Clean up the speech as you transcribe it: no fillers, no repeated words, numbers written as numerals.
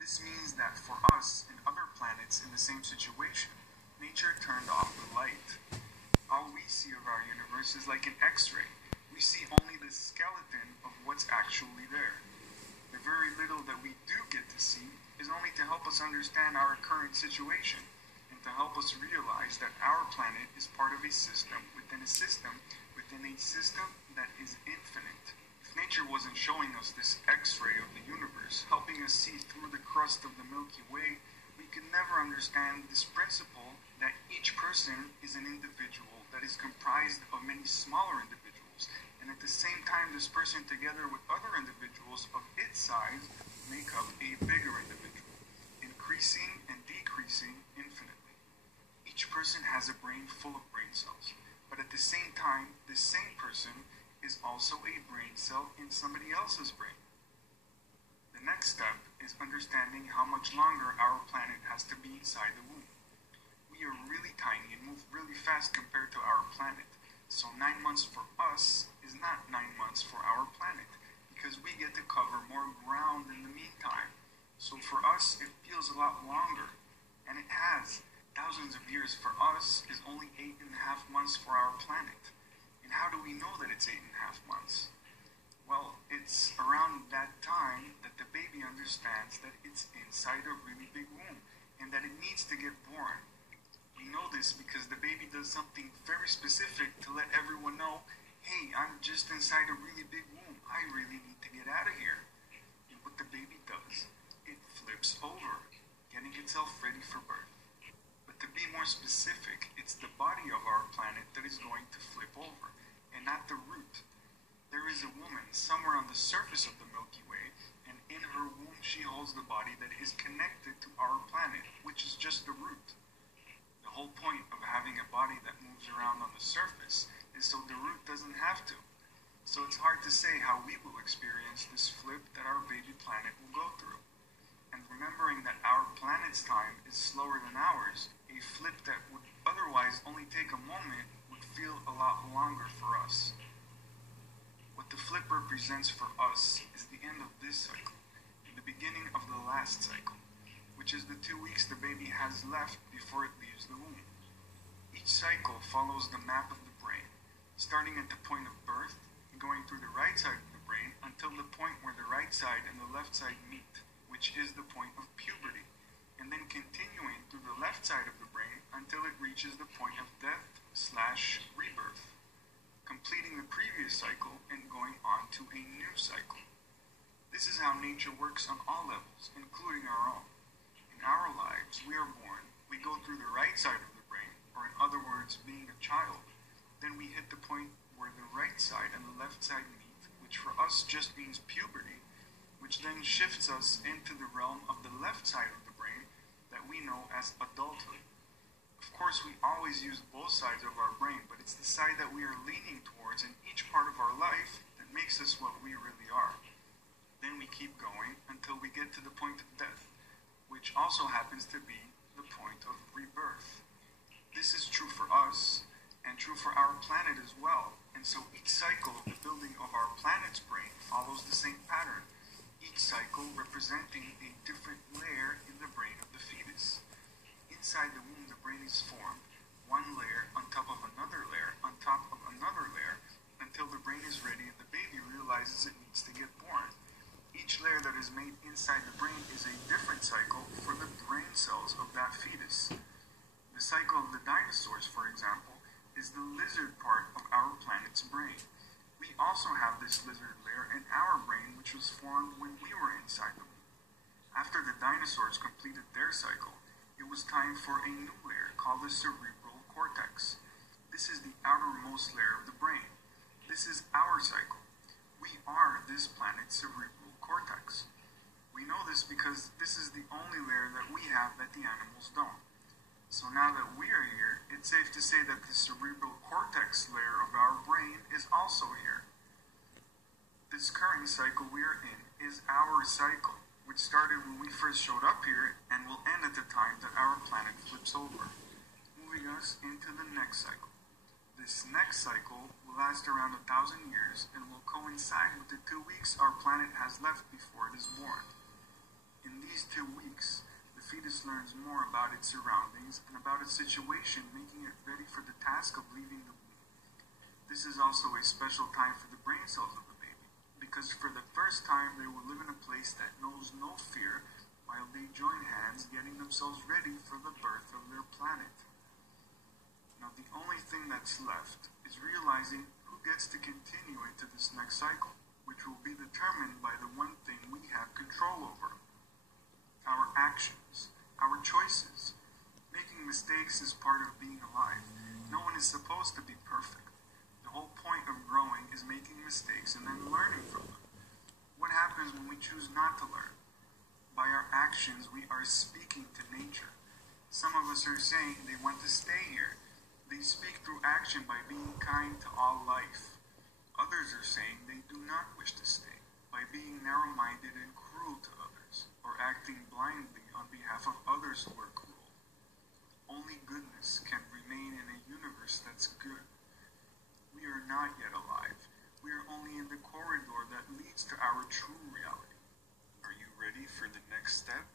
This means that for us and other planets in the same situation, nature turned off the light. All we see of our universe is like an X-ray. We see only the skeleton of what's actually there. The very little that we do get to see is only to help us understand our current situation and to help us realize that our planet is part of a system within a system within a system that is infinite. If nature wasn't showing us this X-ray of the universe, helping us see through the crust of the Milky Way, we could never understand this principle that each person is an individual that is comprised of many smaller individuals, and at the same time this person together with other individuals of its size make up a bigger individual, increasing and decreasing infinitely. Each person has a brain full of brain cells, but at the same time, this same person is also a brain cell in somebody else's brain. The next step is understanding how much longer our planet has to be inside the womb. We are really tiny and move really fast compared to our planet, so 9 months for us is not 9 months for our planet, because we get to cover more ground in the meantime. So for us, it feels a lot longer, and it has. Thousands of years for us is only 8.5 months for our planet. And how do we know that it's 8.5 months? Well, it's around that time that the baby understands that it's inside a really big womb, and that it needs to get born. We know this because the baby does something very specific to let everyone know, hey, I'm just inside a really big womb. I really need to get out of here. And what the baby does, it flips over, getting itself ready for birth. But to be more specific, it's the body of our planet that is going to flip over, and not the root. There is a woman somewhere on the surface of the Milky Way, and in her womb she holds the body that is connected to our planet, which is just the root. The whole point of having a body that moves around on the surface is so the root doesn't have to. So it's hard to say how we will experience this flip that our baby planet will go through. And remembering that our planet's time is slower than ours, a flip that would otherwise only take a moment would feel a lot longer for us. What the flip represents for us is the end of this cycle, and the beginning of the last cycle, which is the 2 weeks the baby has left before it leaves the womb. Each cycle follows the map of the brain, starting at the point of birth and going through the right side of the brain until the point where the right side and the left side meet, which is the point of puberty, and then continuing through the left side of the brain until it reaches the point of death/rebirth, completing the previous cycle and going on to a new cycle. This is how nature works on all levels, including our own. In our lives, we are born, we go through the right side of the brain, or in other words, being a child. Then we hit the point where the right side and the left side meet, which for us just means puberty, which then shifts us into the realm of the left side of the brain that we know as adulthood. Of course, we always use both sides of our brain, but it's the side that we are leaning towards in each part of our life that makes us what we really are. Then we keep going until we get to the point of death, which also happens to be the point of rebirth. This is true for us, and true for our planet as well, and so each cycle of the building of our planet's brain follows the same pattern, each cycle representing a different layer in the brain of the fetus. Inside the womb, the brain is formed, one layer on top of another layer, on top of another layer, until the brain is ready and the baby realizes it needs to get born. Each layer that is made inside the brain is a different cycle for the brain cells of that fetus. The cycle of the dinosaurs, for example, is the lizard part of our planet's brain. We also have this lizard layer in our brain, which was formed when we were inside the womb. After the dinosaurs completed their cycle, it was time for a new layer called the cerebral cortex. This is the outermost layer of the brain. This is our cycle. We are this planet's cerebral cortex. We know this because this is the only layer that we have that the animals don't. So now that we are here, it's safe to say that the cerebral cortex layer of our brain is also here. This current cycle we are in is our cycle, which started when we first showed up here and will end at the time that our planet flips over, moving us into the next cycle. This next cycle will last around 1,000 years and will coincide with the 2 weeks our planet has left before it is born. In these 2 learns more about its surroundings and about its situation, making it ready for the task of leaving the womb. This is also a special time for the brain cells of the baby, because for the first time they will live in a place that knows no fear while they join hands getting themselves ready for the birth of their planet. Now the only thing that's left is realizing who gets to continue into this next cycle, which will be determined by the one thing we have control over: our actions, our choices. Making mistakes is part of being alive. No one is supposed to be perfect. The whole point of growing is making mistakes and then learning from them. What happens when we choose not to learn? By our actions, we are speaking to nature. Some of us are saying they want to stay here. They speak through action by being kind to all life. Others are saying they do not wish to stay by being narrow-minded and cruel to others, or acting blindly on behalf of others who are cruel. Only goodness can remain in a universe that's good. We are not yet alive. We are only in the corridor that leads to our true reality. Are you ready for the next step?